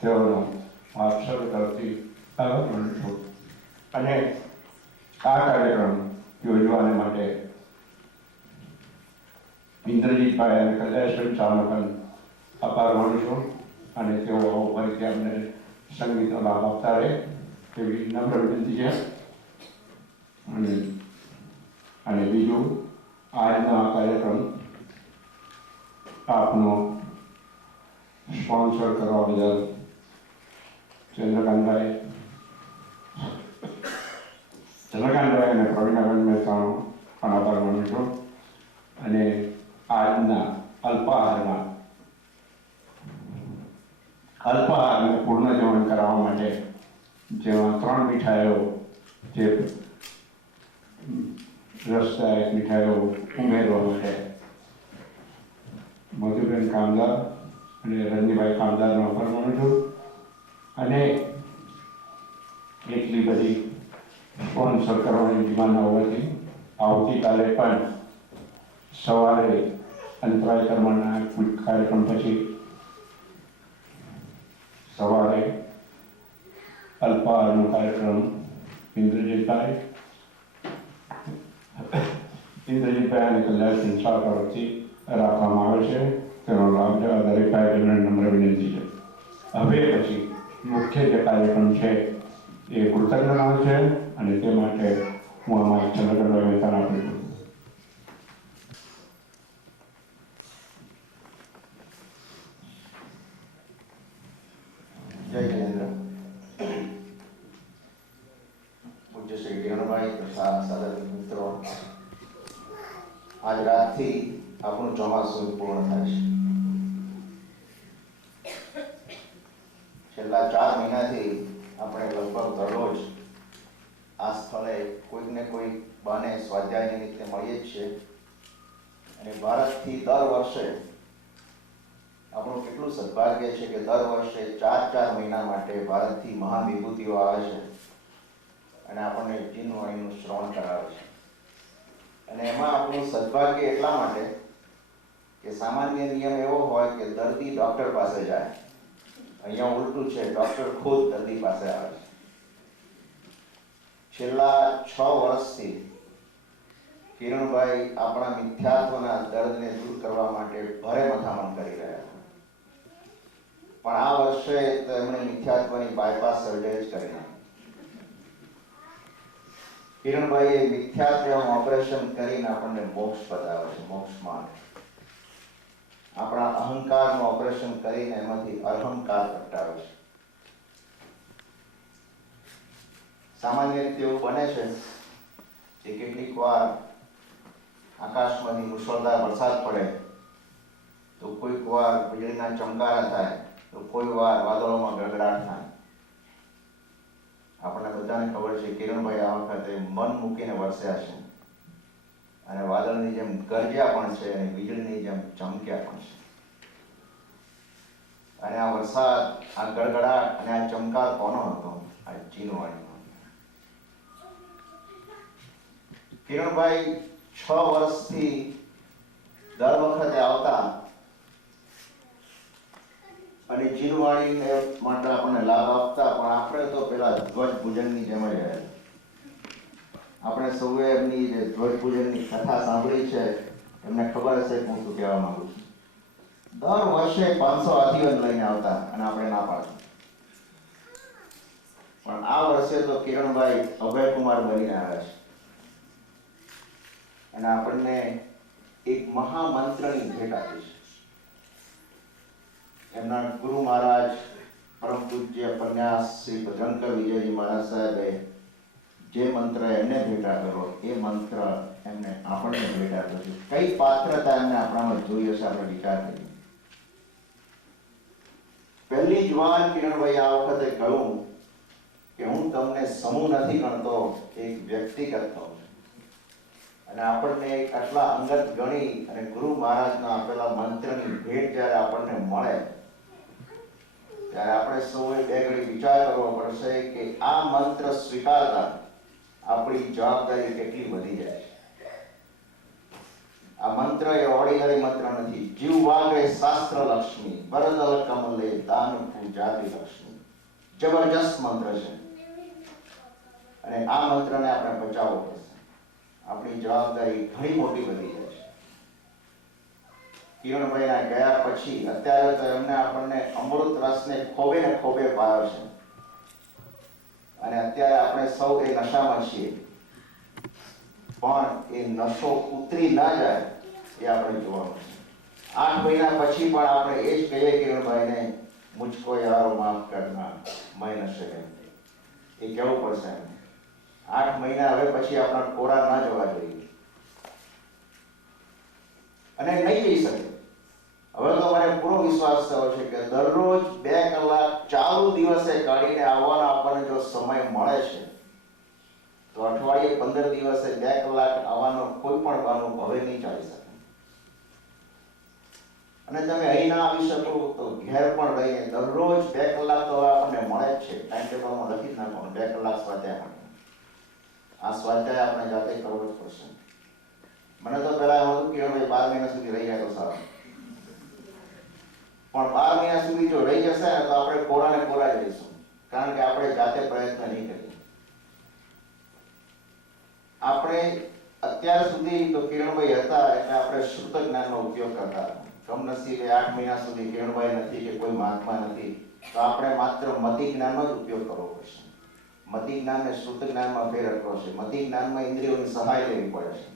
તેઓનો આપ સર્વ તરફથી આભાર માનું છું. અને આ કાર્યક્રમ યોજવાને માટે ઇન્દ્રજીતભાઈ અને કલ્યાણભાઈ શાહનો પણ આભાર માનું છું. અને તેઓ ફરીથી અમને સંગીતનો લાભ આપતા રહે તેવી નમ્ર વિનંતી છે. અને બીજું, આજનો આ કાર્યક્રમ આપનો સ્પોન્સર કરવા બદલ ચંદ્રકાંતભાઈ અને પ્રવીણાબેન મહેતાનો પણ આભાર માનું છું. અને આજના અલ્પાહારને પૂર્ણ જમણ કરાવવા માટે જેમાં 3 મીઠાઈઓ, જે રસદાયક મીઠાઈઓ ઉમેરવા માટે મધુબેન કામદાર અને રંજીભાઈ કામદારનો આભાર માનું છું. અને એટલી બધી સ્પોન્સર કરવાની ડિમાન્ડ હોવાથી આવતીકાલે પણ સવારે અંતરાય કર્મના કાર્યક્રમ પછી સવારે અલ્પાહારનો કાર્યક્રમ ઇન્દ્રજીતભાઈ અને કલ્યાણ શાહ તરફથી રાખવામાં આવે છે. તેનો લાભ લેવા દરેક કાર્યક્રમને નમ્ર વિનંતી છે. હવે પછી મુખ્ય જે કાર્યક્રમ છે એ કૃતજ્ઞતાનો છે અને તે માટે હું અમારા ચંદ્રકાંતભાઈ મહેતાને આપું છું. જય જયેન્દ્ર. પૂજ્ય શ્રી કિરણભાઈ પ્રસાદ, સાદર મિત્રો, આજ રાતથી આપણું ચોમાસું પૂર્ણ થાય છે. છેલ્લા 4 મહિનાથી આપણે લગભગ દરરોજ આ સ્થળે કોઈક ને કોઈક બહાને સ્વાધ્યાય નિમિત્તે મળીએ જ છીએ. અને ભારતથી દર વર્ષે આપણું કેટલું સદભાગ્ય છે કે દર વર્ષે 4 મહિના માટે ભારતથી મહાવિભૂતિઓ આવે છે અને આપણને જીનવાણીનું શ્રવણ કરાવે છે. અને એમાં આપણું સદભાગ્ય એટલા માટે કે સામાન્ય નિયમ એવો હોય કે દર્દી ડૉક્ટર પાસે જાય. અહીંયા ઉલટું છે, ડૉક્ટર ખુદ દર્દી પાસે આવે છે. છેલ્લા 6 વર્ષથી કિરણભાઈ આપણા મિથ્યાત્વના દર્દને દૂર કરવા માટે ભારે મથામણ કરી રહ્યા છે. પણ આ વર્ષે તો એમણે મિથ્યાત્વની બાયપાસ સર્જરી જ કરી નાખી. કિરણભાઈએ મિથ્યાત્વનું ઓપરેશન કરીને આપણને મોક્ષ બતાવે છે, મોક્ષ માર્ગ. આપણા અહંકારનું ઓપરેશન કરીને એમાંથી અહંકાર પ્રગટાવે છે. સામાન્ય રીતે એવું બને છે કે કેટલીક વાર આકાશમાંથી મુશળધાર વરસાદ પડે તો કોઈક વાર વીજળીના ચમકારા થાય તો કોઈ વાર વાદળોમાં ગડગડાટ થાય. આપણને બધાને ખબર છે કિરણભાઈ આ વખતે મન મૂકીને વરસ્યા છે અને વાદળની જેમ ગરજ્યા પણ છે અને વીજળીની જેમ ચમક્યા પણ છે. અને આ વરસાદ, આ ગડગડાટ અને આ ચમકાર કોનો હતો? આ જીનવાણીનો. કિરણભાઈ 6 વર્ષથી દર વખતે આવતા અને જીનવાણીને માટે આપણને લાભ આપતા. પણ આપણે તો પેલા ધ્વજ પૂજનની જેમ જ રહ્યા. આપણે સૌએ એમની જે ધ્વજ પૂજનની કથા સાંભળી છે એમને ખબર હશે કે હું શું કહેવા માંગુ છું. દર વર્ષે 500 હાથીઓને લઈને આવતા અને આપણે ના પાડતા. પણ આ વર્ષે તો કિરણભાઈ અભયકુમાર બનીને આવ્યા છે અને આપણને એક મહામંત્રની ભેટ આપી છે. એમના ગુરુ મહારાજ પરમ પૂજ્ય પન્યાસ શ્રી ભદ્રંકર વિજયજી મહારાજ સાહેબે જે મંત્ર એમને ભેટ આપેલો એ મંત્ર એમને આપણને ભેટ આપ્યો છે. કઈ પાત્રતા એમને આપણામાં જોઈ હશે, આપણે વિચાર કરીએ. પહેલી જ વાર કિરણભાઈ આ વખતે કહ્યું કે હું તમને સમૂહ નથી ગણતો, એક વ્યક્તિગત કહું છું. અને આપણને એક આટલા અંગત ગણી અને ગુરુ મહારાજના આપેલા મંત્રની ભેટ જ્યારે આપણને મળે ત્યારે આપણે સૌએ બે ઘડી વિચાર કરવો પડશે કે આ મંત્ર સ્વીકારતા આપણી જવાબદારી કેટલી વધી જાય છે. આ મંત્ર એ ઓર્ડિનરી મંત્ર નથી. જીવવાગ્રે શાસ્ત્ર લક્ષ્મી બરદલ કમલે દાન પૂજાતિ લક્ષ્મી. જબરજસ્ત મંત્ર છે અને આ મંત્રને આપણે બચાવવો પડશે. આપણી જવાબદારી ઘણી મોટી બની જાય છે. કિરણભાઈના ગયા પછી અત્યારે તો એમને આપણને અમૃત રસને ખોબે ને ખોબે પાયો છે અને અત્યારે આપણે સૌ એ નશામાં છીએ, પણ એ નશો ઉતરી ના જાય એ આપણે જોવાનું છે. 8 મહિના પછી પણ આપણે એ જ કહીએ કિરણભાઈને, મુझको यारो माफ करना मैं नशे में, એ કહેવું પડશે એમને. 8 મહિના હવે પછી આપણા કોરા ના જવા જોઈએ અને નહીં જઈ શકે. હવે તો મને પૂરો વિશ્વાસ થયો છે કે દરરોજ 2 કલાક ચાલુ દિવસે કાઢીને આવવાનો આપણને જો સમય મળે છે તો અઠવાડિયે 15 દિવસે 2 કલાક આવવાનો કોઈ પણ બહાનું હવે નહીં ચાલી શકે. અને તમે અહીં ના આવી શકો તો ઘેર પણ રહીને દરરોજ 2 કલાક તો આપણને મળે જ છે. ટાઈમ ટેબલમાં લખી જ નાખવાનું 2 કલાક સ્વાધ્યાય માટે. આ સ્વાધ્યાય આપણે જાતે કરવો જ પડશે. મને તો પહેલા એમ હતું કે હવે 12 મહિના સુધી રહી જાય તો સારું, પણ 12 મહિના સુધી જો રહી જશે ને તો આપણે કોરા ને કોરા જઈશું, કારણ કે આપણે જાતે પ્રયત્ન નહીં કરીએ. આપણે અત્યાર સુધી તો કિરણભાઈ હતા એટલે આપણે શુદ્ધ જ્ઞાનનો ઉપયોગ કરતા હતા. કમનસીબે 8 મહિના સુધી કિરણભાઈ નથી કે કોઈ મહાત્મા નથી તો આપણે માત્ર મતિ જ્ઞાનનો જ ઉપયોગ કરવો પડશે. મતિ જ્ઞાનને શુદ્ધ જ્ઞાનમાં ફેરવવો છે. મતિ જ્ઞાનમાં ઇન્દ્રિયોની સહાય લેવી પડે છે.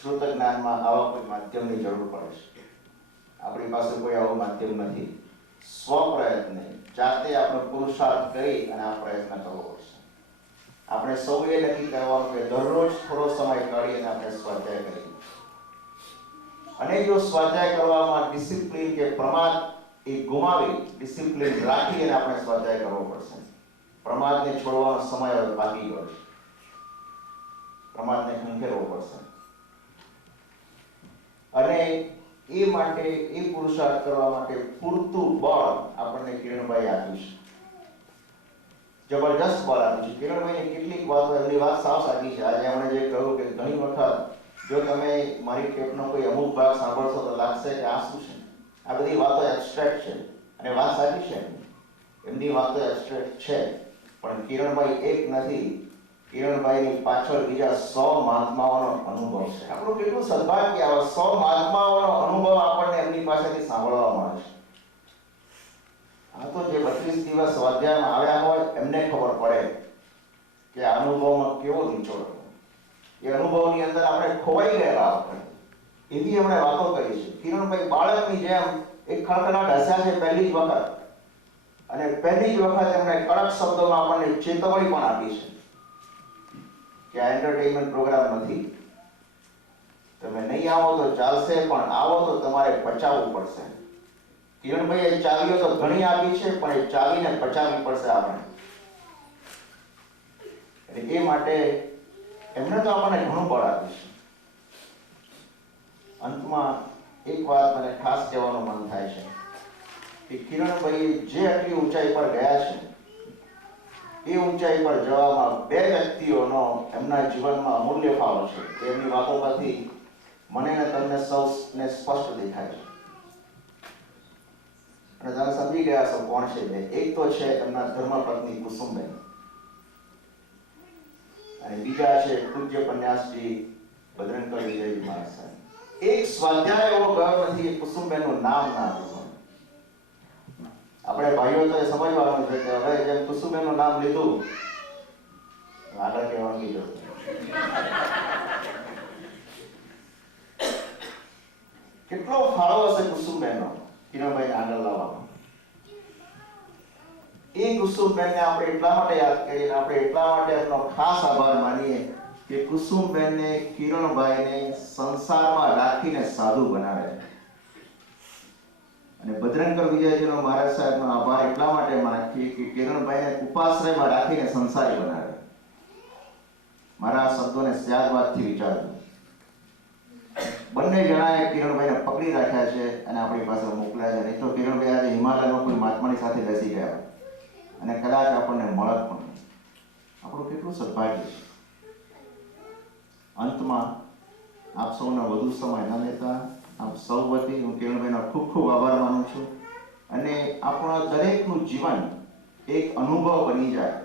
શુદ્ધ જ્ઞાનમાં આવા કોઈ માધ્યમની જરૂર પડે છે. આપણી પાસે કોઈ આવું માધ્યમ નથી. સ્વપ્રયત્ને જાતે આપણે પુરુષાર્થ કરી અને આ પ્રયત્ન કરવો પડશે. આપણે સૌએ નક્કી કરવાનું કે દરરોજ થોડો સમય કાઢી અને આપણે સ્વાધ્યાય કરીએ. અને જો સ્વાધ્યાય કરવામાં ડિસિપ્લિન કે પ્રમાદ એ ગુમાવી ડિસિપ્લિન રાખી અને આપણે સ્વાધ્યાય કરવો પડશે. પ્રમાદને છોડવાનો સમય હવે બાકી ગયો છે. પ્રમાદને ખંખેરવો પડશે અને એ માટે એ પુરુષાર્થ કરવા માટે પૂરતું બળ આપણને કિરણભાઈ આપ્યું છે. જબરજસ્ત બળ આપ્યું છે. કિરણભાઈને કેટલીક વાતો, એમની વાત સાવ સાચી છે. આજે એમણે જે કહ્યું કે ઘણી વખત જો તમે મારી ટેપનો કોઈ અમુક ભાગ સાંભળશો તો લાગશે કે આ શું છે. આ બધી વાતો એબ્સ્ટ્રેક્ટ છે અને વાત સાચી છે. એમની વાતો એબ્સ્ટ્રેક્ટ છે, પણ કિરણભાઈ એક નથી. કિરણભાઈની પાછળ બીજા 100 મહાત્માઓનો અનુભવ છે. આપણું કેટલું સદભાગ્ય આવે 100 મહાત્માઓનો અનુભવ આપણને એમની પાસેથી સાંભળવા મળે છે. આ તો જે 32 દિવસ સ્વાધ્યાયમાં આવ્યા હોય એમને ખબર પડે કે આ અનુભવમાં કેવો નિચોડ હતો. એ અનુભવની અંદર આપણે ખોવાઈ ગયેલા આપણે એવી એમણે વાતો કરી છે. કિરણભાઈ બાળકની જેમ એક ખડખડાટ હસ્યા છે પહેલી જ વખત, અને પહેલી જ વખત એમણે કડક શબ્દોમાં આપણને ચેતવણી પણ આપી છે કે આ એન્ટરટેનમેન્ટ પ્રોગ્રામ નથી. તમે નહીં આવો તો ચાલશે, પણ આવો તો તમારે પચાવવું પડશે. કિરણભાઈએ ચાવીઓ તો ઘણી આપી છે, પણ એ ચાવીને પચાવવી પડશે આપણે. એટલે એ માટે એમણે તો આપણને ઘણું બળ આપ્યું છે. અંતમાં એક વાત મને ખાસ કહેવાનું મન થાય છે કે કિરણભાઈ જે આટલી ઊંચાઈ પર ગયા છે એ ઊંચાઈ પર જવામાં 2 વ્યક્તિઓનો એમના જીવનમાં અમૂલ્ય ફાળો છે. એમની વાતો પરથી મને અને તમને સૌને સ્પષ્ટ દેખાય છે અને તમે સમજી ગયા છો કોણ છે બે. એક તો છે એમના ધર્મપત્ની કુસુમબેન અને બીજા છે પૂજ્ય પન્યાસજી બજરંગ વિજયજી મહારાજ સાહેબ. એક સ્વાધ્યાય એવો ગયો નથી કુસુમબેનનું નામ ના લીધું. આપણે ભાઈઓ તો એ સમજવાનું છે કે હવે જેમ કુસુમબેનનું નામ લીધું આગળ કહેવાની જરૂર. કેટલો ફાળો હશે કુસુમબેનનો કિરણભાઈને આગળ લાવવાનો. એ કુસુમબેનને આપણે એટલા માટે યાદ કરીએ, આપણે એટલા માટે એમનો ખાસ આભાર માનીએ કે કુસુમબેનને કિરણભાઈને સંસારમાં રાખીને સાધુ બનાવે છે. અને બજરંગ વિજયજીનો મહારાજ સાહેબનો આભાર એટલા માટે માનીએ કે કિરણભાઈને ઉપાશ્રયમાં રાખીને સંસારી બનાવે. મારા આ શબ્દોને સ્યાદવાદથી વિચારજો. બંને જણાએ કિરણભાઈને પકડી રાખ્યા છે અને આપણી પાસે મોકલ્યા છે. નહીં તો કિરણભાઈ આજે હિમાલયમાં કોઈ મહાત્માની સાથે બેસી ગયા અને કદાચ આપણને મળત પણ નહીં. આપણું કેટલું સદભાગ્ય છે. અંતમાં આપ સૌનો વધુ સમય ન લેતા આપ સૌ વતી હું કિરણભાઈનો ખૂબ ખૂબ આભાર માનું છું. અને આપણા દરેકનું જીવન એક અનુભવ બની જાય,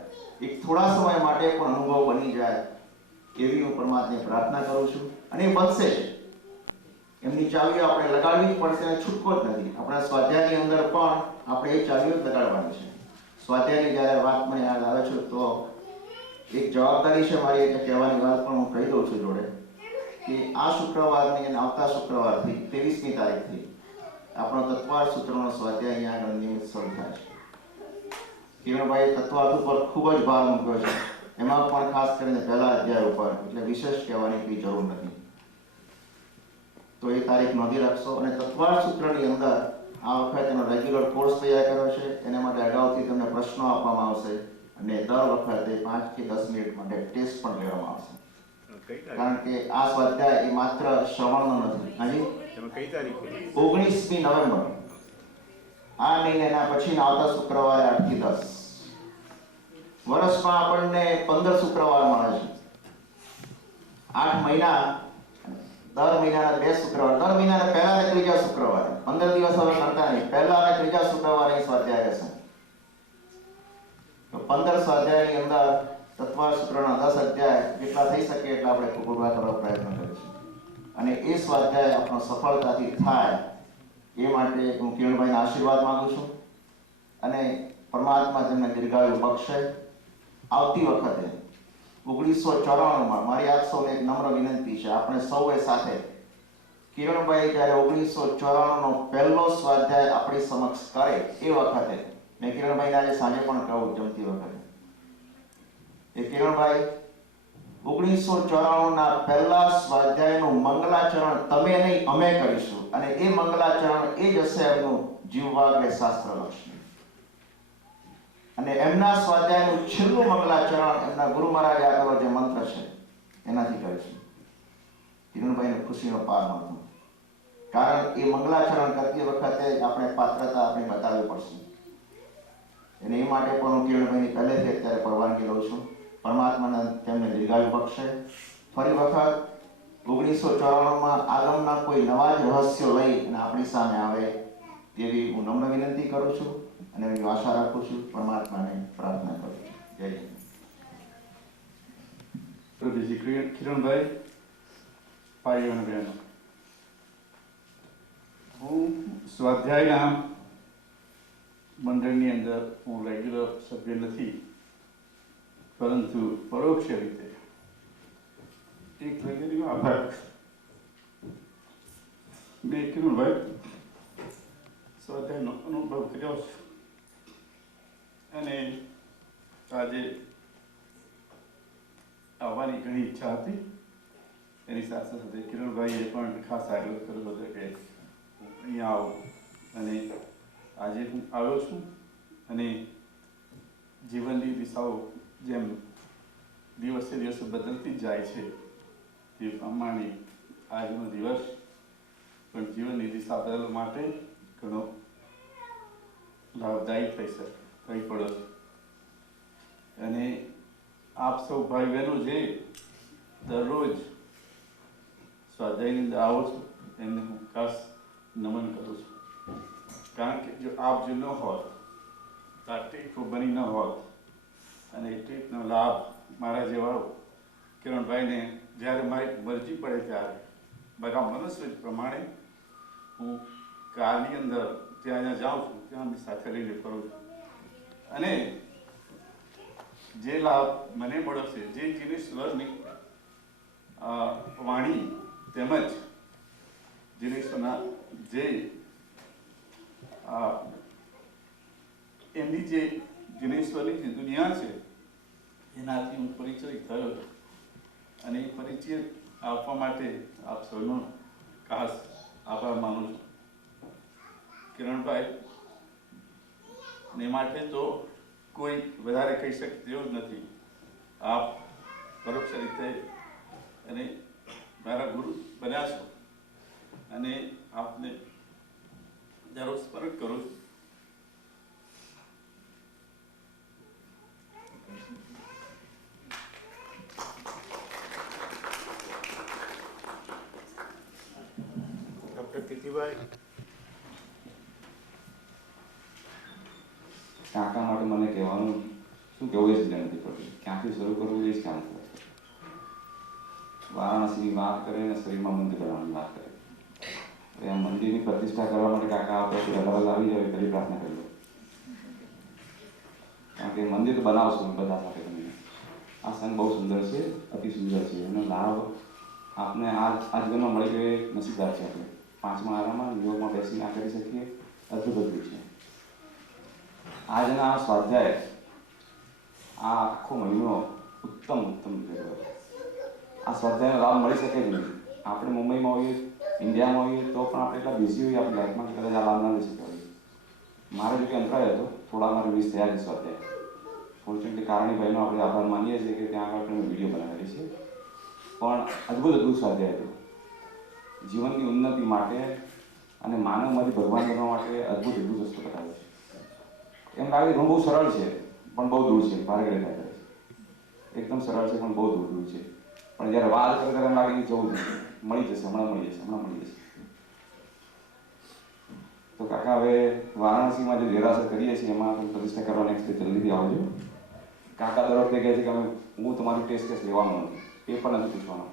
એક થોડા સમય માટે પણ અનુભવ બની જાય એવી હું પરમાત્માને પ્રાર્થના કરું છું. અને એ બનશે જ. એમની ચાવીઓ આપણે લગાડવી જ પડશે અને છૂટકો જ નથી. આપણા સ્વાધ્યાયની અંદર પણ આપણે એ ચાવીઓ લગાડવાની છે. સ્વાધ્યાયની જ્યારે વાત મને યાદ આવે છે તો એક જવાબદારી છે મારી, એટલે કહેવાની વાત પણ હું કહી દઉં છું જોડે, કે આ શુક્રવારની અને આવતા શુક્રવારથી 23મી તારીખથી આપણો તત્વાર્થ સૂત્રનો સ્વાધ્યાય અહીંયા આગળ નિયમિત શરૂ થાય છે. કિરણભાઈએ તત્વાર્થ ઉપર ખૂબ જ ભાર મૂક્યો છે, એમાં પણ ખાસ કરીને પહેલા અધ્યાય ઉપર, એટલે વિશેષ કહેવાની કોઈ જરૂર નથી. તો એ તારીખ નોંધી રાખશો. અને તત્વાર્થ સૂત્રની અંદર આ વખતે એનો રેગ્યુલર કોર્સ તૈયાર કર્યો છે. એના માટે અગાઉથી તમને પ્રશ્નો આપવામાં આવશે અને દર વખતે 5 કે 10 મિનિટ માટે ટેસ્ટ પણ લેવામાં આવશે. કારણ કે આ સ્વાધ્યાય એ માત્ર શ્રવણનો નથી. હાજી, કઈ તારીખે? 19મી નવેમ્બર. આ નહીં એના પછી આવતા શુક્રવારે 8 થી 10. વર્ષમાં આપણને 15 શુક્રવાર મળે છે. 8 મહિના, દર મહિનાના 2 શુક્રવાર, દર મહિનાના પહેલા અને ત્રીજા શુક્રવારે, 15 દિવસ હવે કરતા નહીં, પહેલા અને ત્રીજા શુક્રવારે સ્વાધ્યાય રહેશે. તો 15 સ્વાધ્યાયની અંદર તત્વાર્થ સૂત્રના 10 અધ્યાય જેટલા થઈ શકે એટલા આપણે પૂરા કરવા પ્રયત્ન કરીશું. અને એ સ્વાધ્યાય આપણો સફળતાથી થાય એ માટે હું કિરણભાઈના આશીર્વાદ માંગુ છું. અને પરમાત્મા તેમને દીર્ઘાયુ બક્ષે. આવતી વખતે 1994માં મારી આપ સૌને એક નમ્ર વિનંતી છે, આપણે સૌએ સાથે કિરણભાઈ જ્યારે 1994નો પહેલો સ્વાધ્યાય આપણી સમક્ષ કરે એ વખતે, મેં કિરણભાઈને આજે સાંજે પણ કહું જમતી વખતે, એ કિરણભાઈ 1994ના પહેલા સ્વાધ્યાયનું મંગલાચરણ તમે નહીં અમે કરીશું. અને એ મંગલાચરણ એ જ હશે એમનું જીવવાગ્રે શાસ્ત્ર લક્ષ્મી. અને એમના સ્વાધ્યાયનું છેલ્લું મંગલાચરણ એમના ગુરુ મહારાજે આપેલો જે મંત્ર છે એનાથી કરીશું. કિરણભાઈને ખુશીનો પાર નહોતો, કારણ એ મંગલાચરણ કરતી વખતે આપણે પાત્રતા આપણે બતાવવી પડશે. અને એ માટે પણ હું કિરણભાઈની પહેલેથી અત્યારે પરવાનગી લઉં છું. પરમાત્માને તેમને દીર્ઘાયુ બક્ષે. ફરી વખત 1994માં આગમના કોઈ નવા જ રહસ્યો લઈ અને આપણી સામે આવે તેવી હું નમ્ર વિનંતી કરું છું અને એવી આશા રાખું છું. પરમાત્માને પ્રાર્થના કરું છું. જય હિન્દ. કિરણભાઈ, ભાઈઓ અને બહેનો, હું સ્વાધ્યાયના મંડળની અંદર હું રેગ્યુલર સભ્ય નથી, પરંતુ પરોક્ષ રીતે એક લાગણીનો આભાર. મેં કિરણભાઈ સ્વાધ્યાયનો અનુભવ કર્યો છે અને આજે આવવાની ઘણી ઈચ્છા હતી. એની સાથે સાથે કિરણભાઈએ પણ ખાસ આગ્રહ કર્યો હતો કે હું અહીંયા આવું, અને આજે હું આવ્યો છું. અને જીવનની દિશાઓ જેમ દિવસે દિવસે બદલતી જ જાય છે તે પ્રમાણે આજનો દિવસ પણ જીવનની દિશા બદલવા માટે ઘણો લાભદાયી થઈ પડ્યો છે. અને આપ સૌ ભાઈ બહેનો જે દરરોજ સ્વાધ્યાયની અંદર આવો છો એમને હું ખાસ નમન કરું છું. કારણ કે જો આપ જો ન હોત તો આ ટેકો બની ન હોત, અને એ ટેકનો લાભ મારા જેવા કિરણભાઈને જ્યારે મારી મરજી પડે ત્યારે મારા મનસ્વી પ્રમાણે હું કારની અંદર જ્યાં જાઉં છું ત્યાં સાથે લઈને ફરું છું. અને જે લાભ મને મળ્યો છે, જે જીનેશ્વરની વાણી તેમજ જીનેશ્વરના જે એમની જે જીનેશ્વરની જે દુનિયા છે એનાથી હું પરિચય થયો, અને એ પરિચય આપવા માટે આપ સૌનો ખાસ આભાર માનું છું. કિરણભાઈ ને માટે તો કોઈ વધારે કહી શકે તેવું જ નથી. આપ પરોક્ષ રીતે અને મારા ગુરુ બન્યા છો, અને આપને દરરોજ સ્મરણ કરું છું. કાકા માટે મને કહેવાનું શું કહેવું એ જ નથી પડતું, ક્યાંથી શરૂ કરવું એ જ કામ કરે. વારાણસીની વાત કરે અને શરીરમાં મંદિર બનાવવાની વાત કરે. હવે આ મંદિરની પ્રતિષ્ઠા કરવા માટે કાકા આપણે અલગ આવી જાય કરી પ્રાર્થના કરી લો, કારણ કે મંદિર તો બનાવશું બધા સાથે તમને. આ સંઘ બહુ સુંદર છે, અતિ સુંદર છે, એનો લાભ આપને આ જીવનમાં મળી ગયો એ નસીબદાર છે. આપણે 5મા આરામાં યોગમાં બેસીને આ કરી શકીએ, અદ્ભુત અદ્ભુત છે. આજના આ સ્વાધ્યાય આ આખો મહિનો ઉત્તમ રહ્યો. આ સ્વાધ્યાયનો લાભ મળી શકે જ નહીં. આપણે મુંબઈમાં હોઈએ, ઇન્ડિયામાં હોઈએ તો પણ આપણે એટલા બિઝી હોઈએ આપણી લાઈફમાં કદાચ આ લાભ ના લઈ શકતા હોઈએ. મારે જો કે અંતરાય હતો, થોડા મારે મિસ થયા છે સ્વાધ્યાય. ફોર્ચ્યુનેટલી કારણીભાઈનો આપણે આભાર માનીએ છીએ કે ત્યાં આગળ આપણે વિડીયો બનાવેલી છે. પણ અદ્ભુત સ્વાધ્યાય હતો. જીવનની ઉન્નતિ માટે અને માનવમાંથી ભગવાન બનવા માટે અદ્ભુત વસ્તુ બતાવે છે. એમ લાગે ઘણું બહુ સરળ છે પણ બહુ દૂર છે, ભારે કરે છે. એકદમ સરળ છે પણ બહુ દૂર છે. પણ જ્યારે વાત કરે ત્યારે એમ લાગે કે જવું જોઈએ, મળી જશે, હમણાં મળી જશે. તો કાકા હવે વારાણસીમાં જે દેરાસર કરીએ છીએ એમાં પ્રતિષ્ઠા કરવા નેક્સ્ટ ડે જલ્દીથી આવજો. કાકા દર વખતે કહે છે કે હું તમારી ટેસ્ટ લેવાનો નથી, એ પણ નથી પૂછવાનો.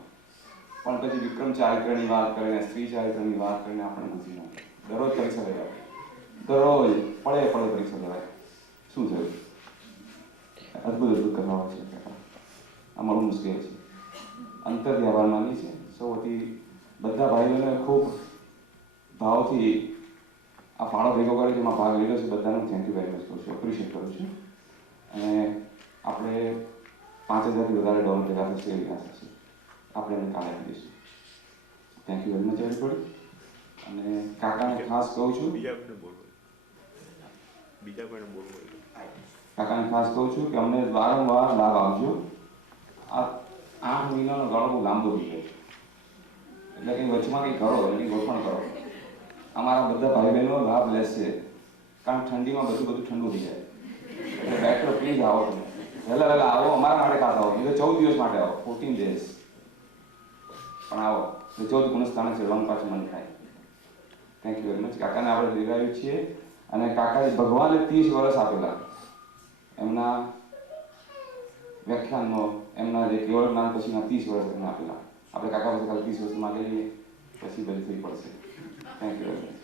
પણ પછી વિક્રમ ચારિત્રની વાત કરીને, સ્ત્રી ચારિત્રની વાત કરીને આપણે પૂછી નાખે. દરરોજ પરીક્ષા લેવાય, દરરોજ પડે પરીક્ષા લેવાય. શું થયું? અદ્ભુત કથાઓ છે કાકા. આ મળવું મુશ્કેલ છે. અંતરથી આભાર માની છે સૌ વતી બધા ભાઈઓને ખૂબ ભાવથી આ ફાળો ભેગો કરી જેમાં ભાગ લીધો છે બધાનો થેન્ક યુ વેરી મચ કરું છું, એપ્રિશિએટ કરું છું. અને આપણે 5000થી વધારે ડોલર ભેગા થશે એવી આશા છે. આપણે એને કાલે આપીશું. Thank you very much everybody. અને કાકાને ખાસ કહું છું કે અમને વારંવાર લાભ આપજો. આ 8 મહિનાનો ગાળો બહુ લાંબો થઈ ગયો છે, એટલે કંઈ વચમાં કંઈ કરો, એની ગોઠવણ કરો. અમારા બધા ભાઈ બહેનો લાભ લેશે, કારણ ઠંડીમાં બધું ઠંડુ થઈ જાય. એટલે બેટર પ્લીઝ આવો, તમે વહેલા આવો. અમારા માટે ખાસ આવો, નહીં તો 14 દિવસ માટે આવો, 14 days પણ આવો. 14 ગુણસ્થાને ચડવાનું પાછું મન થાય. Thank you very much. કાકાને આપણે દીર્ઘાયુ છીએ. અને કાકાએ ભગવાને 30 વર્ષ આપેલા એમના વ્યાખ્યાનનો, એમના જે કેવળ જ્ઞાન પછીના 30 વર્ષ એમને આપેલા. આપણે કાકા પાસે ખાલી 30 વર્ષ માગી લઈએ, પછી બધી થઈ પડશે. Thank you very much.